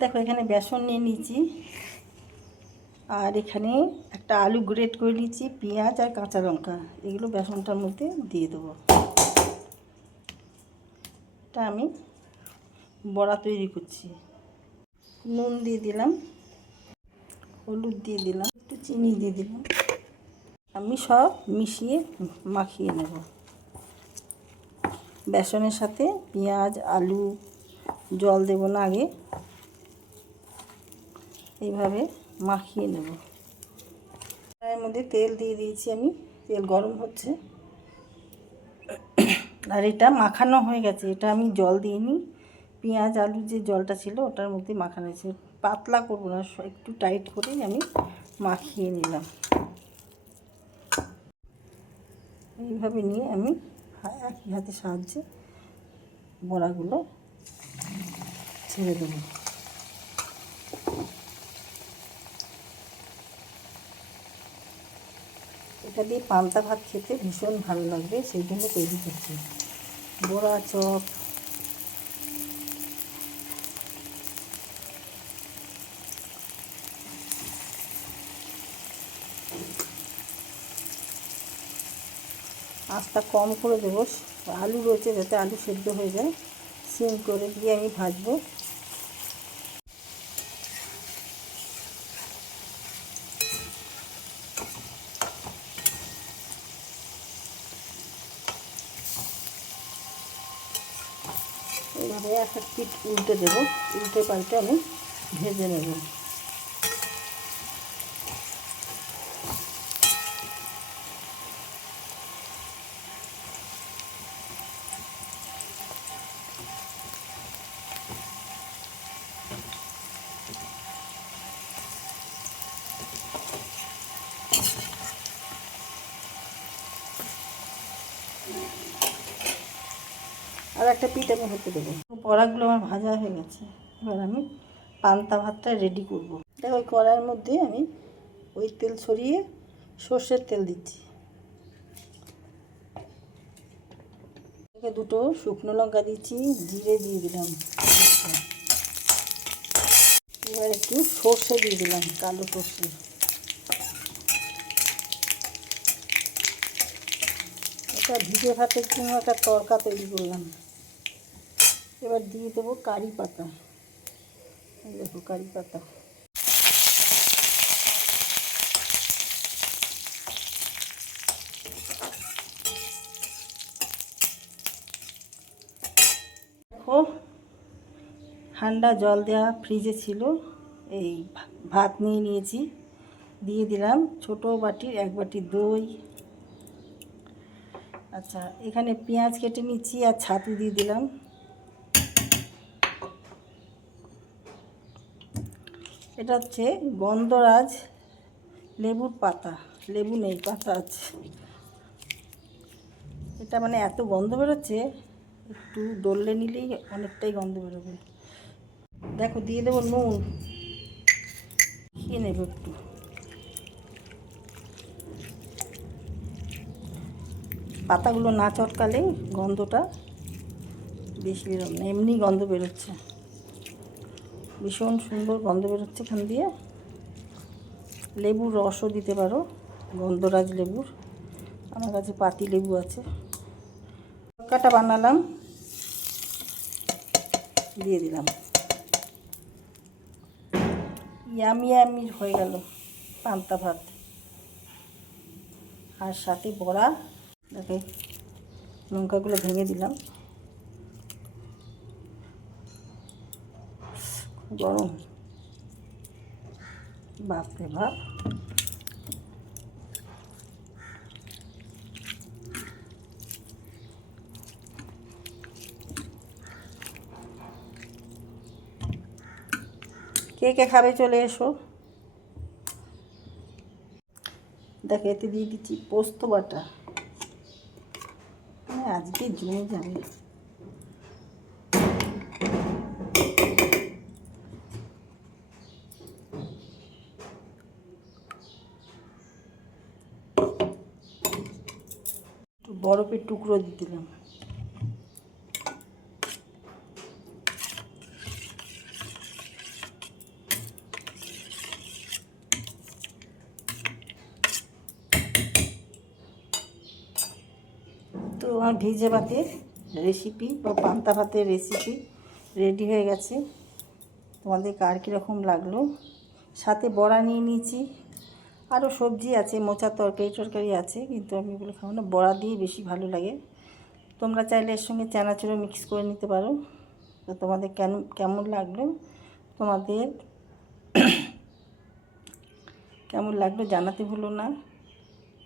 দেখো এখানে বেসন নিয়ে নিয়েছি, আর এখানে একটা আলু গ্রেট করে নিয়েছি, পেঁয়াজ আর কাঁচা লঙ্কা, এগুলো বেসনটার মধ্যে দিয়ে দেবো। এটা আমি বড়া তৈরি করছি। নুন দিয়ে দিলাম, হলুদ দিয়ে দিলাম, একটু চিনি দিয়ে দিলাম। আমি সব মিশিয়ে মাখিয়ে নেব। বেসনের সাথে পেঁয়াজ আলু, জল দেব না, আগে এইভাবে মাখিয়ে নেব। এর মধ্যে তেল দিয়ে দিয়েছি আমি, তেল গরম হচ্ছে। আর এটা মাখানো হয়ে গেছে, এটা আমি জল দিইনি, পেঁয়াজ আলু যে জলটা ছিল ওটার মধ্যে মাখানো হয়েছে। পাতলা করব না, একটু টাইট করেই আমি মাখিয়ে নিলাম। এইভাবে নিয়ে আমি একই হাতে সাহায্যে বড়াগুলো ছেড়ে দেবো। এটা দিয়ে পান্তা ভাত খেতে ভীষণ ভালো লাগবে, সেই জন্য তৈরি করছি। বড়া চপ, আঁচটা কম করে দেবো, আলু রয়েছে যাতে আলু সেদ্ধ হয়ে যায়। সিম করে দিয়ে আমি ভাজবো। এইভাবে একটা পিঠ উল্টে দেবো, উল্টে পাল্টে আমি ভেজে নেব। আর একটা পিঠ আমি হতে দেবো। বড়াগুলো আমার ভাজা হয়ে গেছে, এবার আমি পান্তা ভাতটা রেডি করব। দেখো ওই কড়াইয়ের মধ্যে আমি ওই তেল ছড়িয়ে সর্ষের তেল দিচ্ছি। দুটো শুকনো লঙ্কা দিচ্ছি, জিরে দিয়ে দিলাম, এবার একটু সর্ষে দিয়ে দিলাম, কালো সর্ষে। এটা ভিজে ভাতের জন্য একটা তড়কা তৈরি করলাম। এবার দিয়ে দেবো কারি পাতা, দেখো কারি পাতা। দেখো ঠান্ডা জল দেওয়া ফ্রিজে ছিল, এই ভাত নিয়ে নিয়েছি, দিয়ে দিলাম ছোট বাটির 1 বাটি দই। আচ্ছা এখানে পেঁয়াজ কেটে নিচ্ছি আর ছাতু দিয়ে দিলাম। এটা হচ্ছে গন্ধরাজ লেবুর পাতা, লেবু নেই পাতা আছে। এটা মানে এত গন্ধ বেরোচ্ছে, একটু ডললে নিলেই অনেকটাই গন্ধ বেরোবে। দেখো দিয়ে দেবো নুন, খেয়ে নেব একটু। পাতাগুলো না চটকালে গন্ধটা বেশি বেরোবে না, এমনি গন্ধ বেরোচ্ছে, ভীষণ সুন্দর গন্ধ বেরোচ্ছে এখান দিয়ে। লেবুর রসও দিতে পারো, গন্ধরাজ লেবুর, আমার কাছে পাতি লেবু আছে। তরকাটা বানালাম, দিয়ে দিলাম, ইয়ামি ইয়ামি হয়ে গেল পান্তা ভাত। আর সাথে বড়া, দেখে লঙ্কাগুলো ভেঙে দিলাম, গরম, বাপরে বাপ। কে কে খাবে চলে এসো। দেখো এতে দিয়ে দিচ্ছি পোস্ত বাটা, আজকে জমে যাবে। একটু বরফের টুকরো দিয়ে দিলাম। আমার ভিজে ভাতের রেসিপি বা পান্তা ভাতের রেসিপি রেডি হয়ে গেছে। তোমাদের কার কীরকম লাগলো। সাথে বড়া নিয়ে নিয়েছি, আরও সবজি আছে, মোচার তরকারি আছে, কিন্তু আমি এগুলো খাবো না, বড়া দিয়ে বেশি ভালো লাগে। তোমরা চাইলে এর সঙ্গে চানাচুরও মিক্স করে নিতে পারো। তো তোমাদের কেমন লাগলো, তোমাদের কেমন লাগলো জানাতে ভুলো না।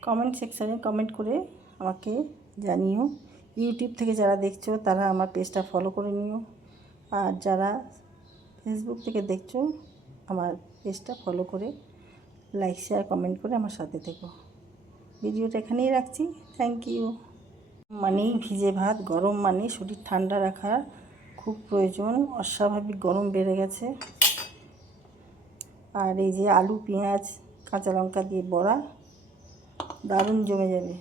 কমেন্ট সেকশানে কমেন্ট করে আমাকে জানিও। ইউটিউব থেকে যারা দেখছো তারা আমার পেজটা ফলো করে নিও, আর যারা ফেসবুক থেকে দেখছো আমার পেজটা ফলো করে লাইক শেয়ার কমেন্ট করে আমার সাথে থেকো। ভিডিওটা এখানেই রাখছি। Thank you. মানেই ভিজে ভাত, গরম মানে শরীর ঠান্ডা রাখার খুব প্রয়োজন। অস্বাভাবিক গরম বেড়ে গেছে। আর এই যে আলু, পেঁয়াজ, কাঁচা লঙ্কা দিয়ে বড়া দারুণ জমে যাবে।